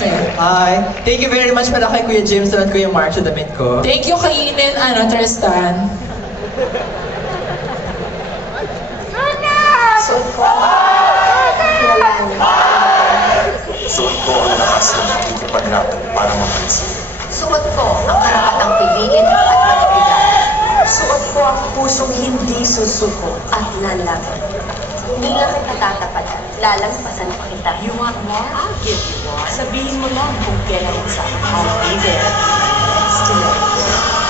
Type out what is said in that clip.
sa'yo. Hi. Thank you very much pala kay Kuya James at Kuya Mark sa damit ko. Thank you kainin, Tristan. Suot ko ang Suot ko ang lakas ng pagtitipad natin para mapansin. Suot ko ang karapatang piliin at manibigan. Suot ko ang pusong hindi susuko at lalaban. Hindi lang kita tatapalan, lalampasan pa kita. You want more? I'll give you more. Sabihin mo lang kung kailan mo sa akin. I'll be there. Next to you.